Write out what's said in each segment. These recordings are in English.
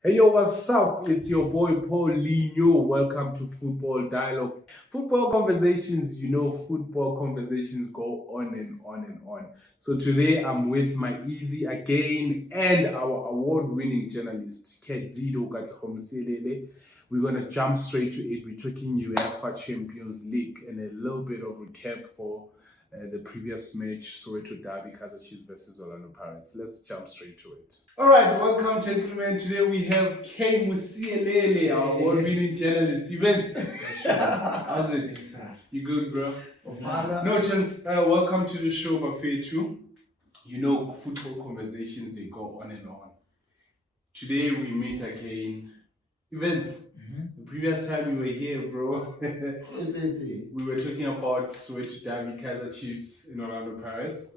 Hey yo, what's up? It's your boy Paulinho. Welcome to Football Dialogue. Football conversations, football conversations go on and on and on. So today I'm with my easy again and our award-winning journalist, Katlego Mosielele. We're gonna jump straight to it. We're talking UEFA Champions League and a little bit of recap for the previous match, Soweto Derby, Kaizer Chiefs versus Orlando Pirates. Let's jump straight to it. All right, welcome, gentlemen. Today we have K Mosielele, our award-winning journalist. Events. How's it? You good, bro? No chance. Welcome to the show, Buffet too. Football conversations they go on and on. Today we meet again. Events. The previous time you were here, bro, we were talking about Soweto Derby, Kaizer Chiefs in Orlando Pirates.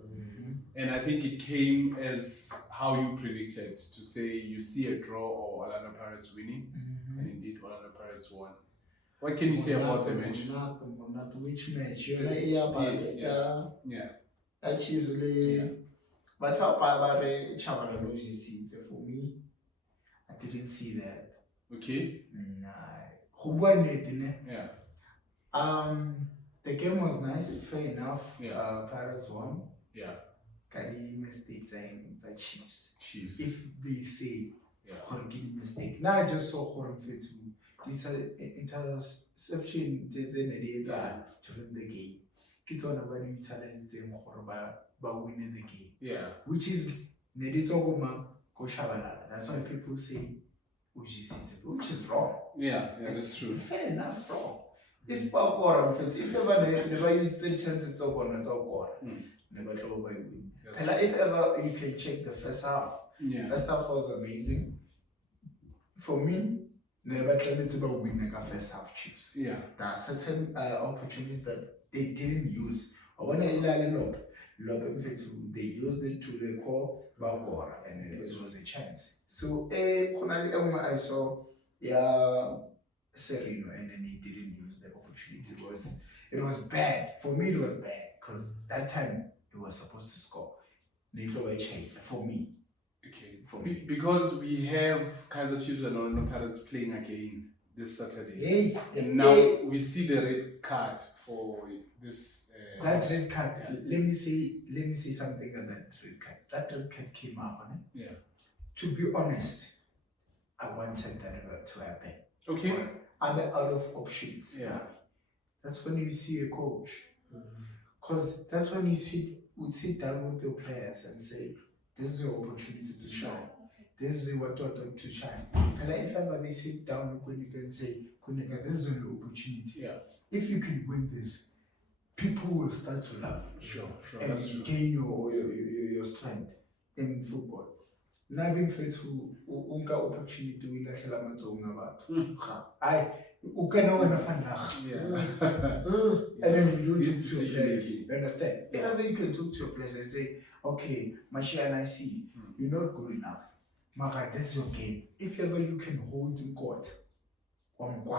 And I think it came as how you predicted, to say you see a draw or Orlando Pirates winning, and indeed Orlando Pirates won. What can you say about the match? Not which match? Yes, yeah. Actually, but for me, I didn't see that. Okay. Yeah. The game was nice, fair enough. Yeah. Pirates won. Yeah. Kali mistakes and the Chiefs. Chiefs. If they say mistake. Now I just saw Hornfit this interception during the game. Kids on about utilize them by winning the game. Yeah. Which is Neditogoma Koshavala. That's why people say which is wrong. Yeah, that's true. Fair enough, wrong. If if ever never use the chance it's all gone, never trouble by win. And if ever you can check the first half. First half was amazing. For me, never tried to win like a first half Chiefs. Yeah. There are certain opportunities that they didn't use. Or when I they used it to the core and it was a chance. So I saw Sereno and then he didn't use the opportunity. It was bad. For me it was bad because that time he was supposed to score. For me. Okay. Because we have Kaizer Chiefs and Orlando Pirates playing again this Saturday. And now we see the red card for this. That red card. Let me say something on that red card. That red card came up on it. Yeah. To be honest, I wanted that to happen. Okay. I'm out of options. Yeah. That's when you see a coach. Because that's when you would sit down with your players and say, this is your opportunity to shine. This is what to shine. And if ever they sit down, when you can say, this is your opportunity. Yeah. If you can win this, people will start to laugh. Sure. And gain your strength in football. Now being fair to unka opportunity to win you and then you don't talk to your players. You understand? If ever you can talk to your players and say, okay, Mashia and I see you're not good enough. Maka, this is your game. If ever you can hold in court, you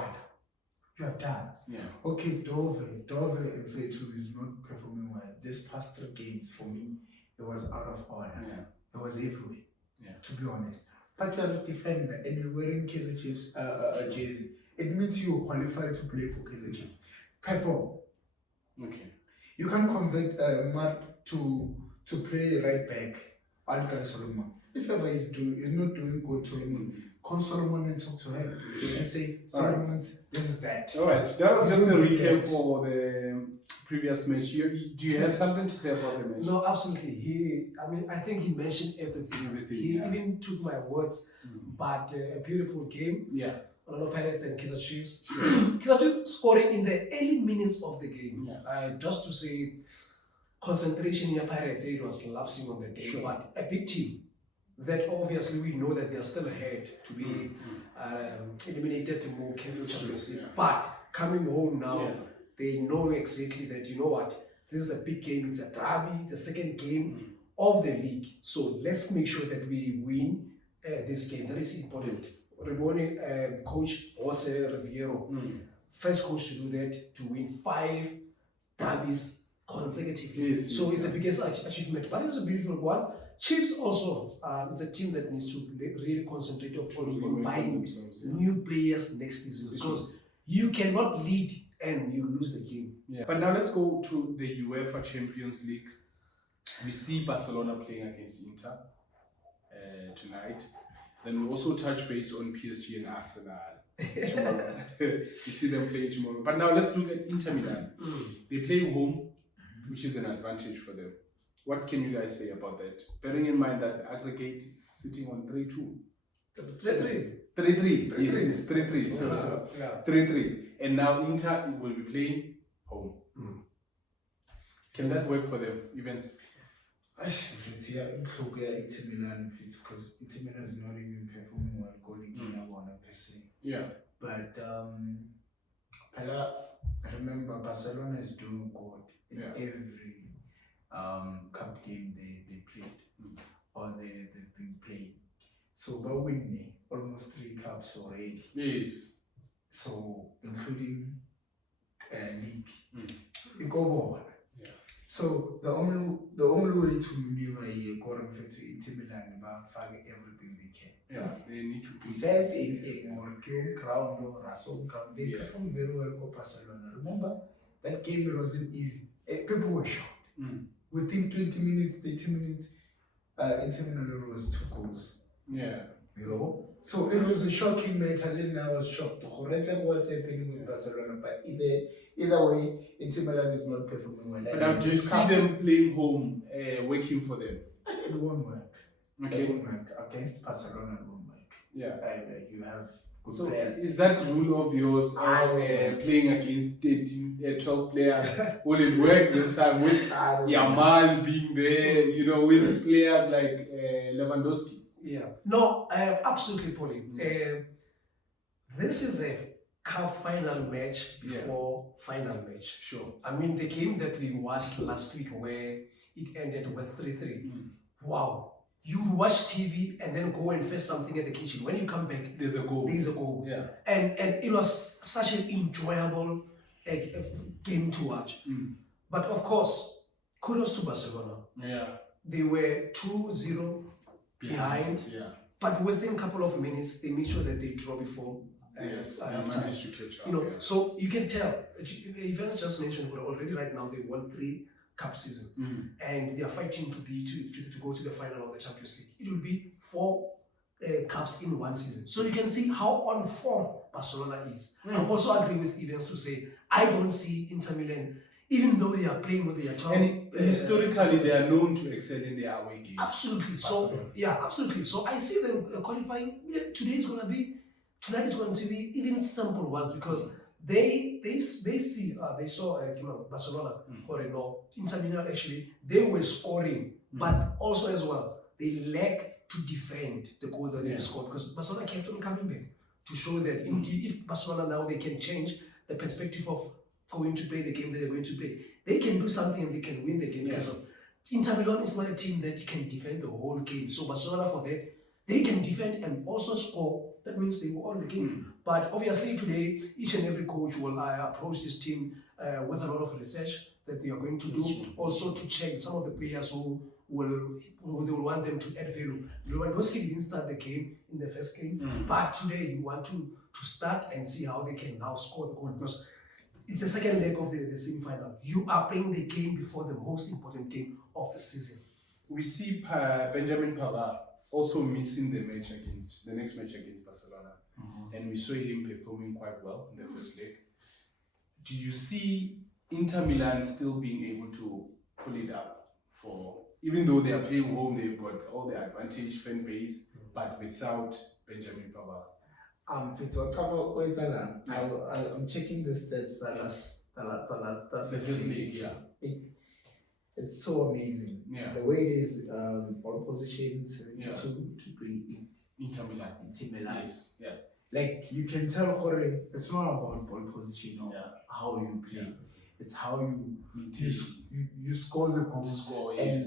are done. Yeah. Okay, Dove in Fetu is not performing well. This past 3 games for me, it was out of order. Yeah. It was everywhere. Yeah. To be honest. But you are a defender and you're wearing Kaizer Chiefs jersey. It means you are qualified to play for Kaizer Chiefs. Perform. Okay. You can convert Mark to play right back. Alka Solomon. If ever he's not doing good, Solomon, call Solomon and talk to him and say, Solomon, this is that. All right. That was just a recap for the previous match. Do you have something to say about the match? No, absolutely. I think he mentioned everything. He even took my words. But a beautiful game. Yeah. Orlando Pirates and Kaizer Chiefs. Kaizer Chiefs scoring in the early minutes of the game. Yeah. Just to say, concentration in Pirates, it was lapsing on the day. Sure. But a big team that obviously we know that they are still ahead to be eliminated to move Champions League. But coming home now, they know exactly that, you know what, this is a big game, it's a derby, it's a second game of the league. So let's make sure that we win this game. That is important. Reboni, coach Jose Riviero, first coach to do that, to win 5 derbies consecutively. Yes, so it's the biggest achievement. But it was a beautiful one. Chiefs also, it's a team that needs to really concentrate on buying yeah. new players next season because you cannot lead and you lose the game. Yeah. But now let's go to the UEFA Champions League. We see Barcelona playing against Inter tonight. Then we also touch base on PSG and Arsenal tomorrow. You see them playing tomorrow. But now let's look at Inter Milan. They play home, which is an advantage for them. What can you guys say about that? Bearing in mind that aggregate is sitting on 3-2. 3-3. 3-3. Yes, it's 3-3. So, Yeah. 3-3. And now Inter will be playing home. Can that work for them? Events? If it's here, look at Inter Milan, because Inter Milan is not even performing well, going per se. Yeah. But remember, Barcelona is doing good in every cup game they played or they've been playing. So by winning almost 3 cups already. Yes. So including league, you go on. Yeah. So the only way to maneuver here, according to Inter Milan, about everything they can. Yeah, they need to. Besides in or ground or Rason ground, they perform very well for Barcelona. Remember that game? It wasn't easy. People were shocked. Within 20 minutes, 30 minutes, Inter Milan was 2 goals. Yeah. You know? So it was a shocking match, and I was shocked to what's happening with Barcelona. But either way, Inter Milan is not performing well. But now do you see them playing home, working for them? It won't work. Okay. It won't work. Against Barcelona, it won't work. Yeah. You have good So players. is that rule of yours playing against 12 players? Will it work this time with Yamal being there, with players like Lewandowski? Yeah. No, absolutely, Pauline. This is a cup final match before final match. Sure. I mean, the game that we watched last week where it ended with 3-3. Wow. You watch TV and then go and fetch something at the kitchen. When you come back, there's a goal. Yeah. And it was such an enjoyable game to watch. But of course, kudos to Barcelona. Yeah. They were 2-0 behind. Yeah. But within a couple of minutes, they made sure that they draw before they managed to catch up. So you can tell. Events just mentioned already right now they won 3 cup season, and they are fighting to go to the final of the Champions League. It will be 4 cups in 1 season. So you can see how on form Barcelona is. I also agree with Evans to say I don't see Inter Milan, even though they are playing with their top. And historically, they are known to excel in their away games. Absolutely. So absolutely. So I see them qualifying. Tonight is going to be even simple ones because they saw Barcelona or Inter Milan actually they were scoring, but also as well they lack to defend the goal that they scored because Barcelona kept on coming back to show that indeed if Barcelona now they can change the perspective of going to play the game they're going to play, they can do something and they can win the game because of Inter Milan is not a team that can defend the whole game. So Barcelona for that they can defend and also score. That means they won the game. But obviously today, each and every coach will approach this team with a lot of research that they are going to do. Also to check some of the players who they will want them to add value. Lewandowski didn't start the game in the first game, but today you want to start and see how they can now score the goal because it's the second leg of the semi-final. You are playing the game before the most important game of the season. We see Benjamin Pavard also missing the next match against Barcelona. And we saw him performing quite well in the first leg. Do you see Inter Milan still being able to pull it up even though they are playing home, they've got all the advantage fan base, but without Benjamin Pavard? I'm checking the stats the first league, It's so amazing. The way it is, ball position 72 to 28. Inter Milan. Yes. Yeah. Like you can tell, Jorge, it's not about ball position or how you play. It's how you score the goals and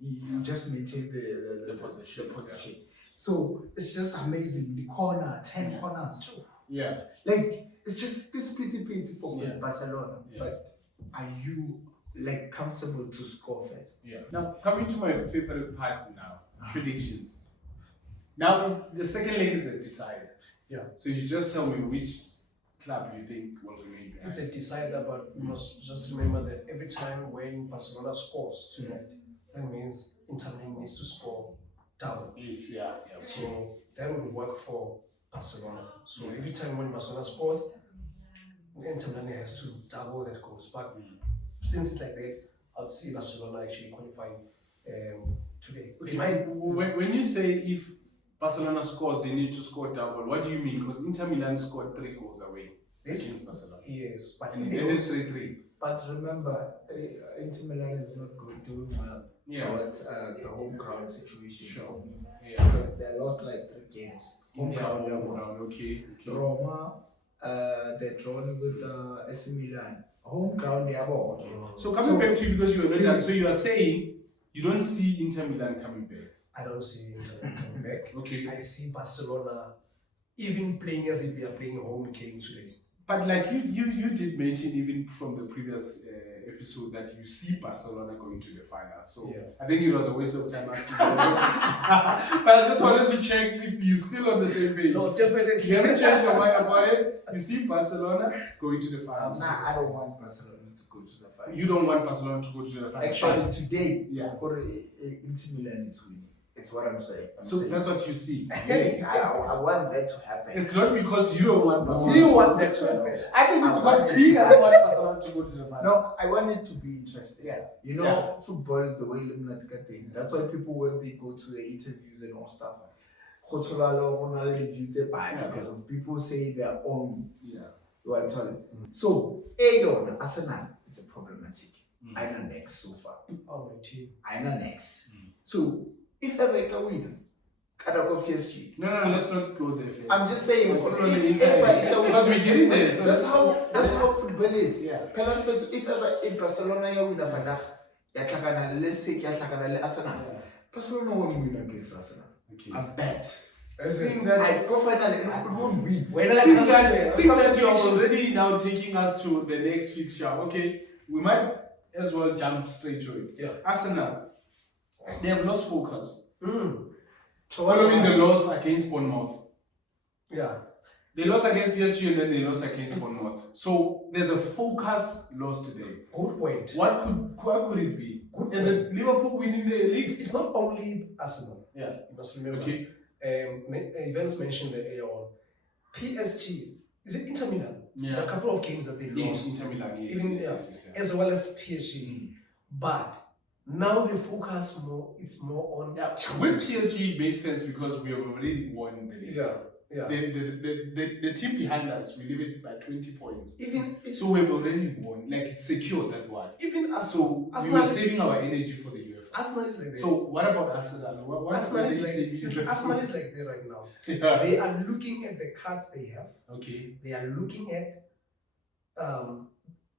you just maintain the position. So it's just amazing. The corner, 10 corners. Yeah. Like it's just this pretty for Barcelona. But are you like comfortable to score first. Yeah. Now coming to my favorite part now, predictions. Now the second leg is a decider. Yeah. So you just tell me which club you think will remain behind. It's a decider, but you must just remember that every time when Barcelona scores tonight, that means Inter Milan needs to score double. Yes, yeah. So that would work for Barcelona. So every time when Barcelona scores, Inter Milan has to double that goals. But since it's like that, I'd see Barcelona actually qualifying today. Okay. When you say if Barcelona scores, they need to score double, what do you mean? Because Inter Milan scored 3 goals away against Barcelona. Yes, but And then it's 3-3. But remember, Inter Milan is not doing well towards the home ground situation for me. Yeah. Because they lost like 3 games. Home ground, okay. Roma, they're drawn with AC Milan. Home ground, yeah. So coming back to you, because you already so you are saying you don't see Inter Milan coming back. I don't see Inter Milan coming back. Okay. I see Barcelona even playing as if they are playing a home game today. But like you did mention even from the previous episode that you see Barcelona going to the final. So I think it was a waste of time asking. But I just wanted to check if you're still on the same page. No, definitely. You haven't changed your mind about it. You see Barcelona going to the final. Nah, I don't want Barcelona to go to the final. You don't want Barcelona to go to the final. Actually, today, yeah, Inter Milan is winning. It's what I'm saying. That's what you see. Yes, I want that to happen. It's not because you don't want Barcelona. You want that to happen. I think it's because he doesn't want Barcelona to go to the final. No, I want it to be interesting. Yeah. You know, football, the way thing. That's why people, when they go to the interviews and all stuff, because of people say their own. Yeah. You are telling. So, Arsenal, it's a problematic. I know next so far. Oh, my team. I know next. So, if ever I can win, can I go PSG? No, let's not go there first. I'm just saying, if ever I can win, because we're getting there. So that's how football is. Yeah. If ever in Barcelona you win a final, let's say Arsenal. Barcelona won't win against Arsenal. Okay. I bet. Seeing that, I go finally, it won't win. Seeing that you're already now taking us to the next fixture, okay, we might as well jump straight to it. Yeah. Arsenal, they have lost focus. So Following the loss against Bournemouth. Yeah. They lost against PSG and then they lost against Bournemouth. So there's a focus loss today. Good point. What could it be? Is it Liverpool winning the league? It's not only Arsenal. Yeah. You must remember. Okay. Events mentioned that earlier on. PSG, is it Inter Milan? Yeah. A couple of games that they lost. Inter Milan, yes. Even as well as PSG. But now the focus it's more on with PSG it makes sense because we have already won the league. Yeah. The team behind us, we leave it by 20 points. So we've already won. Like it's secure that one. Even so we were saving our energy for the UEFA. Arsenal is like that. So what about Arsenal? Arsenal is like that right now. Yeah. They are looking at the cards they have. Okay. They are looking at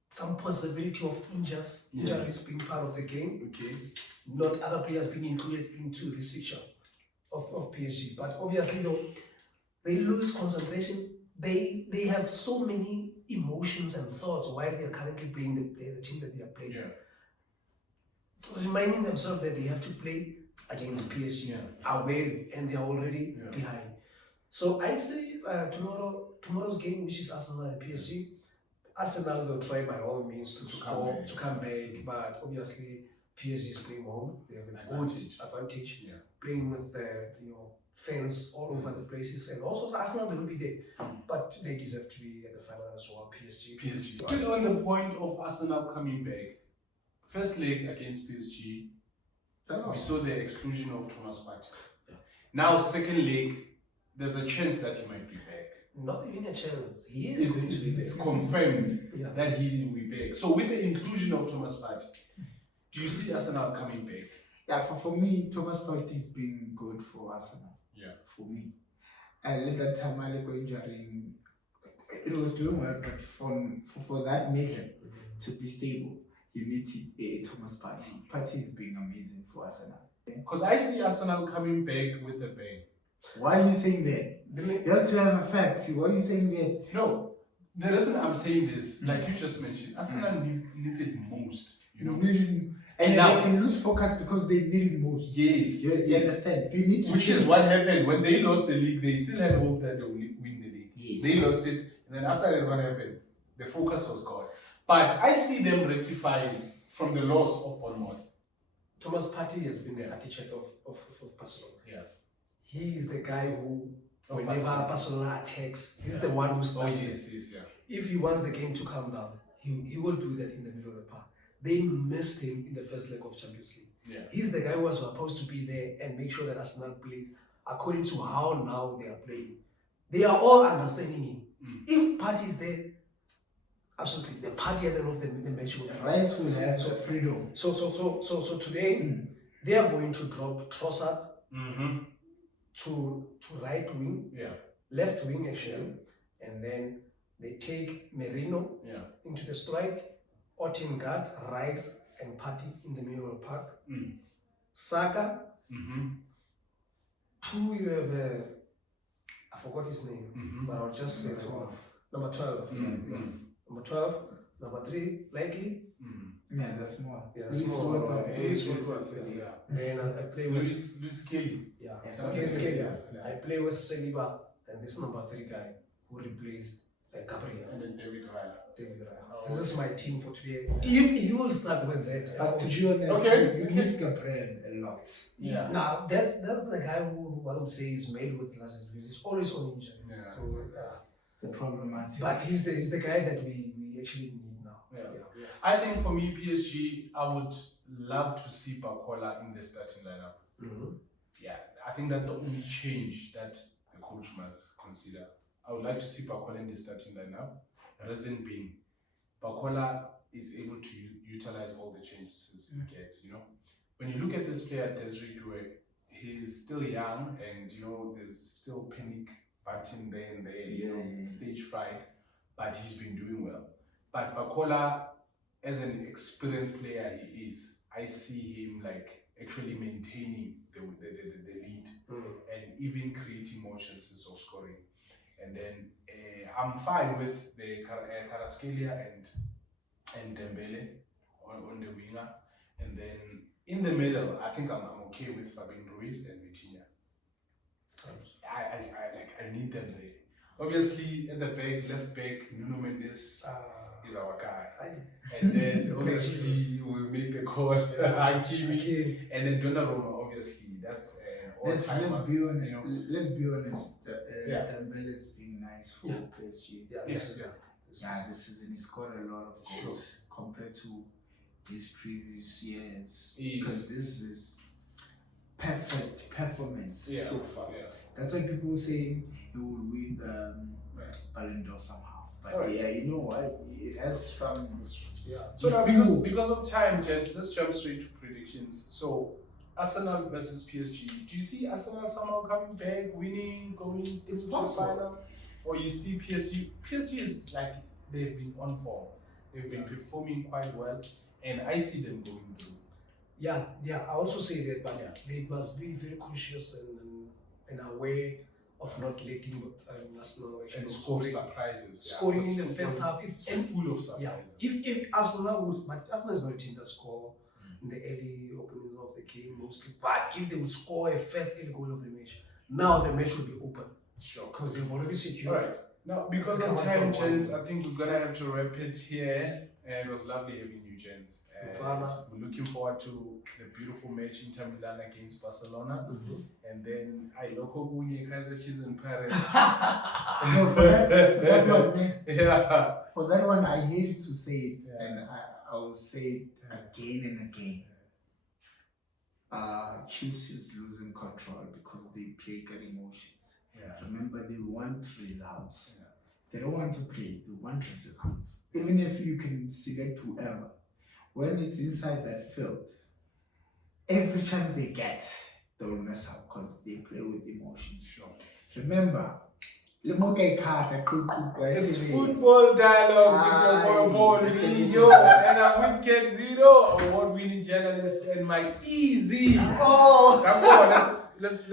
some possibility of injuries being part of the game. Okay. Not other players being included into this fixture of PSG. But obviously, though, they lose concentration. They have so many emotions and thoughts while they are currently playing the team that they are playing. Yeah. Reminding themselves that they have to play against PSG away and they are already behind. So I say tomorrow's game, which is Arsenal and PSG, Arsenal will try by all means to score, to come back, but obviously PSG is playing home. They have a good advantage. Yeah. Playing with fans all over the places, and also Arsenal they will be there, but they deserve to be at the final as well. PSG. Still on the point of Arsenal coming back, first leg against PSG, we saw the exclusion of Thomas Partey. Yeah. Now second leg, there's a chance that he might be back. Not even a chance. He is going to be back. It's confirmed that he will be back. So with the inclusion of Thomas Partey, do you see Arsenal coming back? Yeah, for me, Thomas Partey has been good for Arsenal. Yeah. For me. And at that time, I was injury. It was doing well, but for that measure to be stable, you need Thomas Partey. Partey is being amazing for Arsenal. Because I see Arsenal coming back with a bang. Why are you saying that? You have to have a fact. See, why are you saying that? No, the reason I'm saying this, like you just mentioned, Arsenal needs it most you know. And now- they can lose focus because they need it most. Yes, You yes. understand? They need to Which is what happened when they lost the league. They still had hope that they would win the league. Yes. They lost it, and then after that, what happened? The focus was gone. But I see them rectifying from the loss of Bournemouth. Thomas Partey has been the architect of Barcelona. Yeah. He is the guy who, Of whenever Barcelona attacks, he's the one who Oh starts it. yes, yeah. If he wants the game to calm down, he will do that in the middle of the park. They missed him in the first leg of Champions League. Yeah. He's the guy who was supposed to be there and make sure that Arsenal plays according to how now they are playing. They are all understanding him. If Partey is there, absolutely, the party at the end of the match will be Rice will have the freedom. So today they are going to drop Trossard to right wing, left wing actually, and then they take Merino into the strike, Odegaard, Rice, and Partey in the middle of the park. Saka. Two, you have I forgot his name, but I'll just say it's number 12. Number 12, number 3, likely. Yeah, that's more. Yeah, Luis small. Suarez. Then I play with Luis Kelly. Skelly. I play with Saliba and this number 3 guy who replaced Gabriel. And then David Raya. Oh, This is my team for today. You will start with that. But to be honest, you miss Gabriel a lot. Yeah. Now that's the guy who I would say is made with glasses because he's always on injuries. Yeah. So, It's a problematic. but he's the guy that we actually need now. Yeah. I think for me, PSG, I would love to see Bakola in the starting lineup. Yeah, I think that's the only change that the coach must consider. I would like to see Bakola in the starting lineup. Reason being, Bakola is able to utilize all the changes he gets. You know, when you look at this player, Desiree Doué, he's still young, and you know there's still panic button there and there, you know, stage fright, but he's been doing well. But Bakola, as an experienced player he is, I see him like actually maintaining the lead and even creating more chances of scoring. And then I'm fine with the Kvaratskhelia and Dembele on the winger. And then in the middle, I think I'm okay with Fabian Ruiz and Vitinha. I need them there. Obviously, at the back, left back, Nuno Mendes is our guy. And then obviously we will make the call Hakimi and then Donnarumma. Obviously, that's let's be honest. You know. Let's be honest. Dembele is being nice for PSG. This season he scored a lot of goals compared to his previous years. Because this is perfect performance so far. That's why people say he will win the Ballon d'Or somehow. But you know what? It has some. So now because of time, gents, let's jump straight to predictions. So Arsenal versus PSG. Do you see Arsenal somehow coming back, winning, going to the final? Or you see PSG? PSG is like they've been on form. They've been performing quite well, and I see them going through. Yeah, I also say that, but they must be very cautious and aware of not letting Arsenal actually score surprises. Scoring in the first half, it's full of surprises. If Arsenal would, but Arsenal is not a team that score in the early opening of the game mostly. But if they would score a first early goal of the match, now the match will be open. Sure. Because they've already secured. All right. Now, because of time, gents, I think we're gonna have to wrap it here. And it was lovely having you, gents. And we're looking forward to the beautiful match Inter Milan against Barcelona. And then Dialoque Kaizer Chiefs and Paris. No, for that one, for that one, I hate to say it, and I will say it again and again. Chiefs is losing control because they play good emotions. Remember, they want results. They don't want to play, they want results. Even if you can select whoever, when it's inside that field, every chance they get, they will mess up because they play with emotions. Remember, it's Football Dialogue with your boy Paulinho, and I'm with Katlego, award-winning journalist, and my easy. Come on, let's